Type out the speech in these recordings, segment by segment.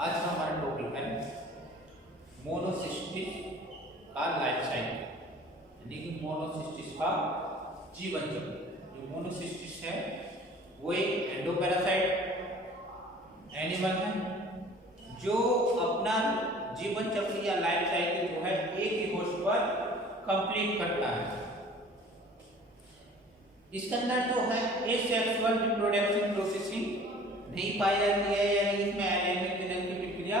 आज का हमारा टॉपिक है मोनोसिस्टिस का लाइफ साइकिल, यानी कि मोनोसिस्टिस का जीवन चक्र। जो मोनोसिस्टिस है वो एक एंडोपैरासाइट एनिमल है जो अपना जीवन चक्र या लाइफ साइकिल जो है एक ही होस्ट पर कंप्लीट करता है। इसके अंदर जो है एसेक्सुअल रिप्रोडक्शन प्रोसेसिंग नहीं पाई जाती है, यानी इसमें लैंगिक जनन की प्रक्रिया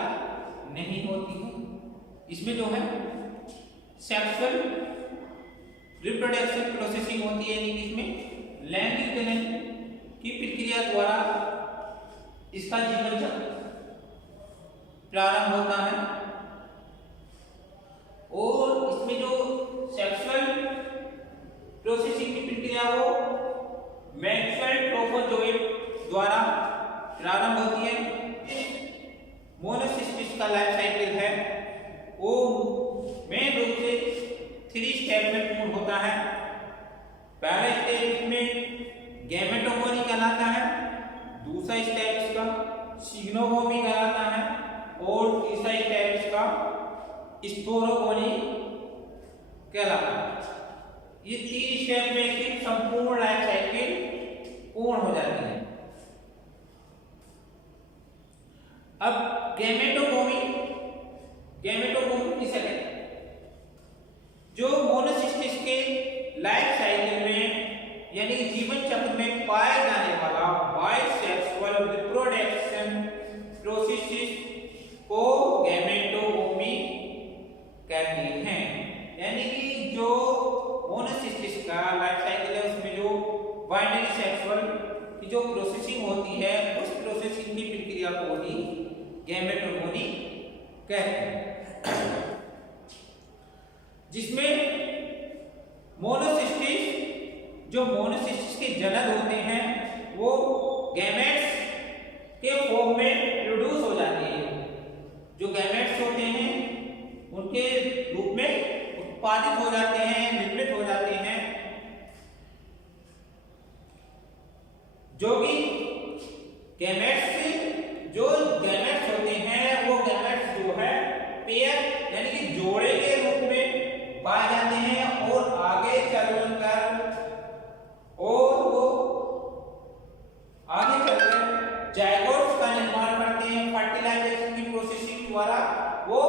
नहीं होती है। इसमें जो है सेक्सुअल रिप्रोडक्शन प्रोसेसिंग होती है, यानी कि इसमें लैंगिक जनन की प्रक्रिया द्वारा इसका जीवन चक्र प्रारंभ होता है। और इसमें जो सेक्सुअल प्रोसेसिंग की प्रक्रिया वो मैक्सवेल ट्रोफोजोइड द्वारा प्रारंभ होती है। मोनोसिस्टिस का लाइफ साइकिल है वो मेन रूप से 3 स्टेप में पूर्ण होता है। पहला स्टेप इसमें गैमेटोगोनी कहलाता है, दूसरा स्टेप इसका सिग्नोगोनी कहलाता है और तीसरा स्टेप इसका स्पोरोगोनी कहलाता है। ये 3 स्टेप में इसकी संपूर्ण लाइफ साइकिल पूर्ण हो जाती है। अब गैमेटोगोनी किसे कहते हैं? जो मोनोसिस्टिस के लाइफ साइकिल में यानी जीवन चक्र में पाया जाने वाला बाइसेक्सुअल रिप्रोडक्शन प्रोसेस को गैमेटोगोनी कहते हैं। यानी कि जो मोनोसिस्टिस का लाइफ साइकिल है उसमें जो बाइनरी सेक्सुअल की जो प्रोसेसिंग होती है उस प्रोसेसिंग की प्रक्रिया को ही गैमेटोगोनी कहते हैं, जिसमें मोनोसिस्टिस के जनन होते हैं वो गैमेट्स के फॉर्म में प्रोड्यूस हो जाते हैं। जो गैमेट्स होते हैं उनके रूप में उत्पादित हो जाते हैं, निर्मित हो जाते हैं, जो कि गैमेट्स होते हैं वो गैमेट्स जो है पेयर यानी कि जोड़े के रूप में पाए जाते हैं और आगे चलकर जाइगोट्स का निर्माण करते हैं। फर्टिलाइजेशन की प्रोसेसिंग द्वारा वो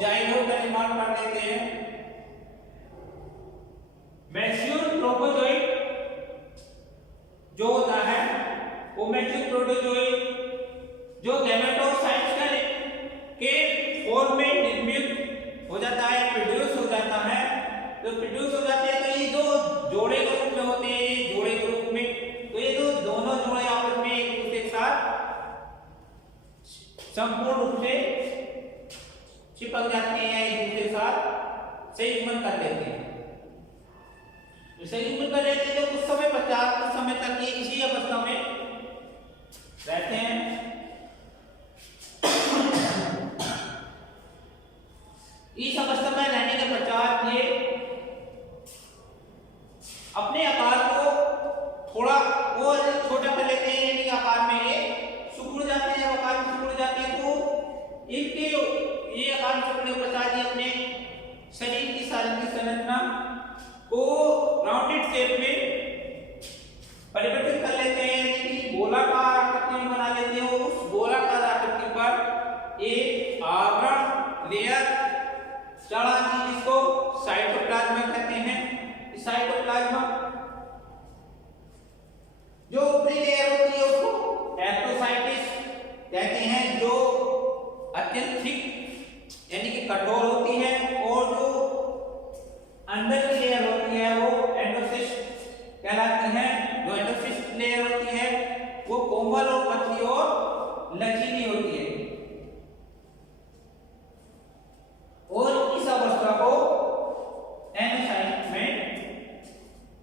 जाइगोट का निर्माण कर देते हैं। मैच्योर ट्रोफोजोइड जो होता है वो मैच्योर प्रोटोजोइड जो गैमेटोसाइट्स के फॉर्म में निर्मित हो जाता है, प्रोड्यूस हो जाता है। तो प्रोड्यूस हो जाते हैं तो ये जो जोड़े के रूप में होते हैं, जोड़े के रूप में तो ये जो दोनों जोड़े आपस में एक दूसरे के साथ संपूर्ण रूप से चिपक जाते हैं, एक दूसरे के साथ संयुग्मन कर लेते हैं। संयुग्मन कर लेते हैं तो कुछ समय पश्चात कुछ समय तक ये इसी अवस्था में रहते हैं। इस अवस्था में रहने के पश्चात ये अपने आकार को थोड़ा और छोटा कर लेते हैं, यानी आकार में ये सिकुड़ जाते हैं। आकार में सिकुड़ जाते हैं तो इनके ये आकार में सिकुड़ने के पश्चात ये अपने शरीर की शारीरिक संरचना को राउंडेड शेप में परिवर्तित कर लेते हैं, यानी कि गोलाकार आकृति में बना लेते हैं। उस गोलाकार आकृति पर एक आवरण लेयर चढ़ा दी जिसको साइटोप्लाज्म कहते हैं। इस साइटोप्लाज्म जो ऊपरी लेयर होती है उसको एक्टोसाइटिस कहते हैं, जो अत्यंत थिक यानी कि कठोर होती है, और जो अंदर की लेयर होती है वो एंडोसिस्ट कहलाती है। जो एंडोसिस्ट लेयर होती है वो कोमल और पतली और लचीली होती है। और इस अवस्था को एनोसाइटमेंट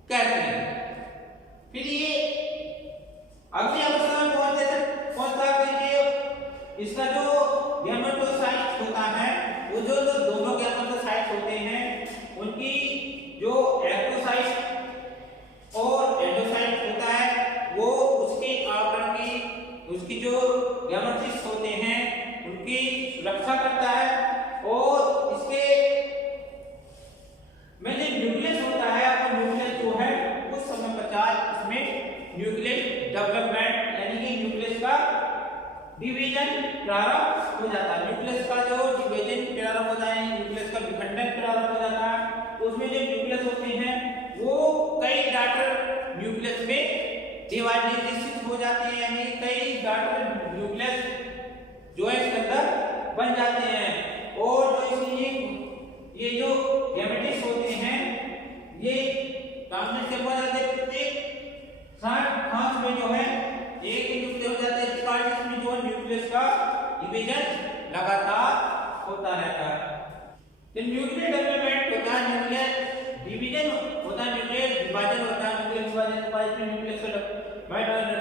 कहते हैं। फिर ये अगली अवस्था में पहुंचता है इसका जो गैमेटोसाइट्स होता है वो जो दोनों गैमेटोसाइट्स होते हैं उनकी जो एक्टोसाइट्स और एंडोसाइट्स होता है वो उसके आवरण की उसकी जो गैमेट्रिक्स होते हैं पश्चात इसमें न्यूक्लियस डेवलपमेंट यानी कि न्यूक्लियस का डिवीजन प्रारंभ हो जाता है। न्यूक्लियस का जो डिवीजन प्रारंभ होता है, न्यूक्लियस का विखंडन प्रारंभ हो जाता है। तो उसमें जो न्यूक्लियस होते हैं वो कई डॉटर न्यूक्लियस में डिवाइड हो जाते हैं, यानी कई डॉटर न्यूक्लियस जो है इसके अंदर बन जाते हैं। और जो इसलिए ये जो गैमेटिक्स होते हैं ये ट्रांसमिट से बन जाते हैं। प्रत्येक सांस में जो है एक न्यूक्लियस हो जाता है, इस कारण इसमें जो न्यूक्लियस का डिवीजन लगातार होता रहता है। तो न्यूक्लियर डेवलपमेंट होता है, न्यूक्लियर डिवीजन होता है, न्यूक्लियर विभाजन होता है। न्यूक्लियर विभाजन के बाद इसमें न्यूक्लियस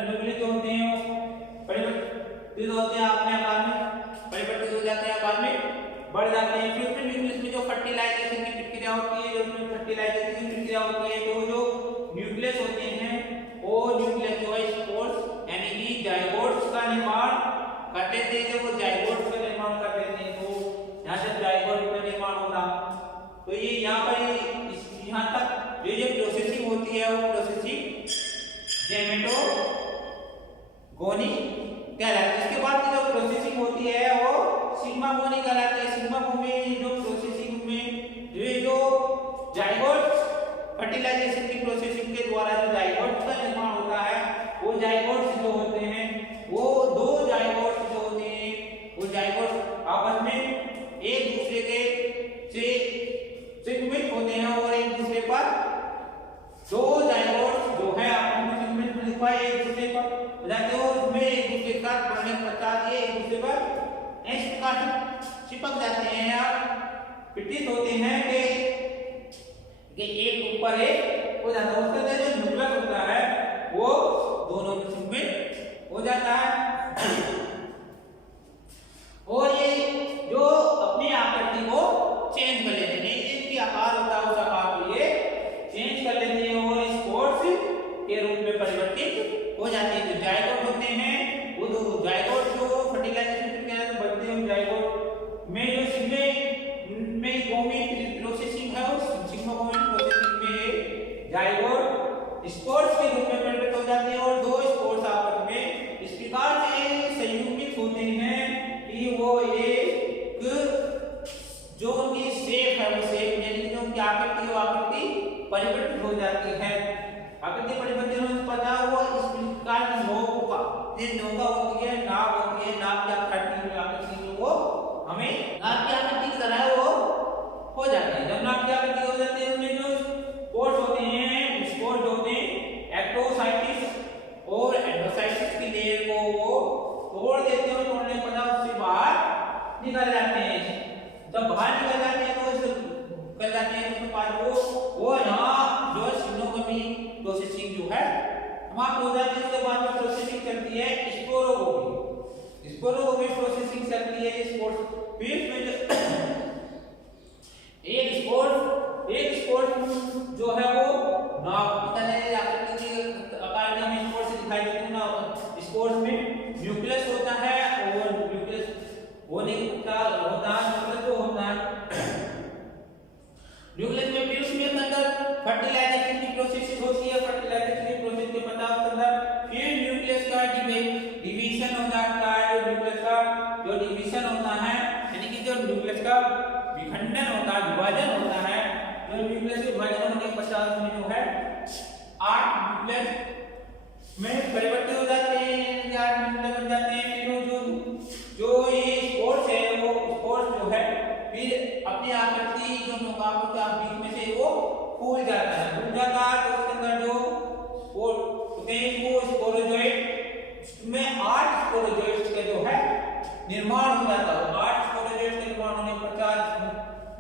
न्यूक्लियस जो होते हैं वो परिवर्तित होते हैं अपने आकार में, परिवर्तित हो जाते हैं, आकार में बढ़ जाते हैं। फिर न्यूक्लियस में जो फर्टिलाइजेशन की प्रक्रिया होती है, जो उसमें फर्टिलाइजेशन की प्रक्रिया होती है, तो जो न्यूक्लियस होते हैं वो न्यूक्लियस जो है स्पोर्स यानी कि जाइगोट्स का निर्माण करते थे। जब वो जाइगोट्स का निर्माण करते थे तो यहाँ से जाइगोट का निर्माण होता। तो ये यहाँ पर यहाँ तक जो प्रोसेसिंग होती है वो प्रोसेसिंग गैमेटोगोनी कहलाती है। इसके बाद की जो प्रोसेसिंग होती है वो सिग्मागोनी कहलाती है। सिग्मागोनी में जो प्रोसेसिंग में जो जाइगोट्स फर्टिलाइजेशन की प्रोसेसिंग के द्वारा जो जाइगोट्स का निर्माण होता है, वो जाइगोट्स जो होते हैं वो दो जाइगोट्स जो होते हैं वो जाइगोट्स आपस में एक दूसरे के से युग्मित होते हैं और एक दूसरे पर दो जाइगोट्स जो है आपस में युग्मित होने पर एक दूसरे पर हो जाते हैं और उसमें एक दूसरे के साथ बढ़ने के पश्चात ये एक दूसरे पर इस प्रकार चिपक जाते हैं या प्रतीत होते हैं कि एक ऊपर एक हो जाता है। उसके अंदर जो न्यूक्लियस होता है वो दोनों में युग्मित हो जाता है और ये जो अपनी आकृति को चेंज कर लेते हैं, इनकी आकार होता है उस आकार को ये चेंज कर लेते हैं और स्पोर्स के रूप में परिवर्तित हो जाते हैं। जो जाइगोट होते हैं वो दो जाइगोट जो फर्टिलाइजेशन प्रक्रिया से बनते हैं, जाइगोट में जो सिग्मेगोमिक प्रोसेसिंग है उस सिग्मेगोमिक प्रोसेसिंग में जाइगोट स्पोर्स के रूप में परिवर्तित हो जाते हैं और दो स्पोर्स आपस में इस प्रकार से संयुग्मित होते हैं कि वो एक जो उनकी शेप है वो शेप यानी कि जो उनकी आकृति वो आकृति परिवर्तित हो जाती है। आकृति परिवर्तन होने पर पता वो इस प्रकार की नौका होती है, नाव होती है, नाव की आकृति में वो हमें नाव की आकृति की तरह वो हो जाती है। जब नाव की आकृति हो जाती है उनमें जो स्पोर्स होते हैं, स्पोर्स होते हैं एक्टोसाइटिस और एंडोसाइटिस की लेयर को वो तोड़ देते हैं, तोड़ने के बाद उससे बाहर निकल जाते हैं। जब बाहर निकल जाते हैं तो निकल जाते हैं उसके बाद वो यहाँ जो सिग्नोगोमी प्रोसेसिंग जो है समाप्त हो जाती है। उसके बाद में प्रोसेसिंग चलती है स्पोरोगोमी। स्पोरोगोमी प्रोसेसिंग चलती है स्पोर्स फिर में एक स्पोर्स जो है वो नाव की तरह आकार में हमें स्पोर्स दिखाई देते हैं ना। स्पोर्स में न्यूक्लियस होता है और न्यूक्लियस होने का होता है न्यूक्लियस जो होता है न्यूक्लियस में फिर उसमें अंदर फर्टिलाइजेशन की प्रोसेस होती है। फर्टिलाइजेशन की प्रोसेस के पश्चात अंदर फिर न्यूक्लियस का डिवीजन हो जाता है। जो न्यूक्लियस का जो डिवीजन होता है यानी कि जो न्यूक्लियस का विखंडन होता है, विभाजन होता है, जो न्यूक्लियस के विभाजन होने के पश्चात में जो है 8 न्यूक्लियस में परिवर्तित हो जाते हैं, 8 न्यूक्लियस बन जाते हैं। फिर जो ये स्पोर्स है वो स्पोर्स जो है फिर अपनी आकृति जो नौकाओं के बीच में से वो फूल जाता है, तो उसके अंदर जो स्पोर होते हैं वो स्पोरोजोइट में 8 स्पोरोजोइट्स का जो है निर्माण हो जाता है। 8 स्पोरोजोइट्स का निर्माण होने के पश्चात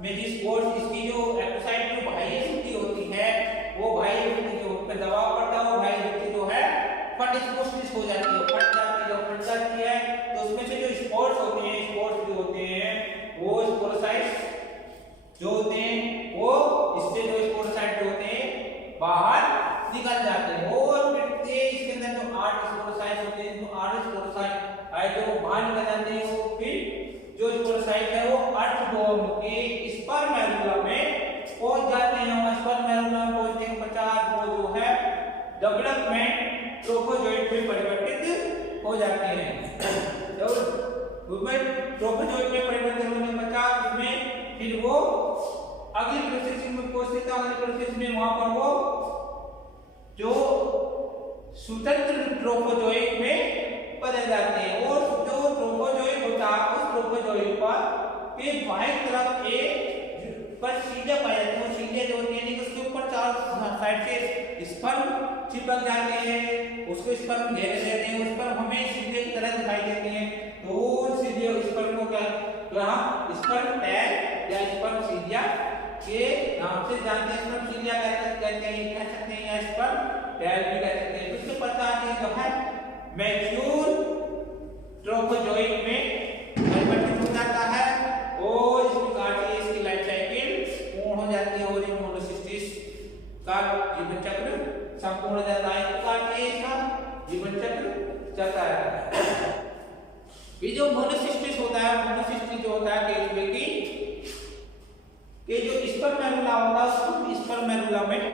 में जिस स्पोर्स इसकी जो एक्टोसाइट जो बाह्य स्थिति होती है वो बाह्य स्थिति जो पर दबाव पड़ता है वो बाह्य स्थिति जो है फट हो जाती है, फट जाती है। तो उसमें से जो स्पोर्स होते हैं, स्पोर्स जो होते हैं वो स्पोरोसाइट्स जो होते हैं वो इससे जो स्पोरोसाइट होते हैं बाहर निकल जाते हैं और फिर इसके अंदर जो 8 स्पोरोसाइट्स होते हैं, जो 8 स्पोरोसाइट आए जो बाहर निकल जाते हैं वो फिर जो स्पोरोसाइट है वो अर्धगोल के स्पर्मेरुला में पहुंच जाते हैं। स्पर्मेरुला में पहुंचने के पश्चात वो जो है जब हो जाते हैं। तो ट्रोफोजोइट में परिवर्तन होने के पश्चात उसमें फिर वो अगली प्रोसेसिंग में पहुंचते हैं। अगली प्रोसेस में वहां पर वो जो स्वतंत्र ट्रोफोजोइट में बदल जाते हैं और जो ट्रोफोजोइट होता है उस ट्रोफोजोइट पर के बाएं तरफ एक पर सीधे पाए जाते हैं। सीधे जो होते हैं उसके ऊपर चार साइड से स्पर्म चिपक जाते हैं, उसको स्पर्म घेरे रहते हैं, उस पर हमें सीधे की तरह दिखाई देते हैं। तो सीधे स्पर्म को क्या तो हम स्पर्म टैग या स्पर्म सीधिया के नाम से जानते हैं। स्पर्म सीधिया कहते हैं, कह सकते हैं या स्पर्म टैग भी कह सकते हैं। उसके पश्चात ये जो है मैच्योर ट्रोफोजोइट में परिवर्तित हो जाता है और इस प्रकार से इसकी लाइफ साइकिल पूर्ण हो जाती है और ये मोनोसिस्टिस का जीवन चक्र संपूर्ण हो जाता है। इस प्रकार से इसका जीवन चक्र चलता है। ये जो मोनोसिस्टिस होता है, मोनोसिस्टिस जो होता है केचुए की के जो स्पर्म मैनुला होता है, उस स्पर्म मैनुला में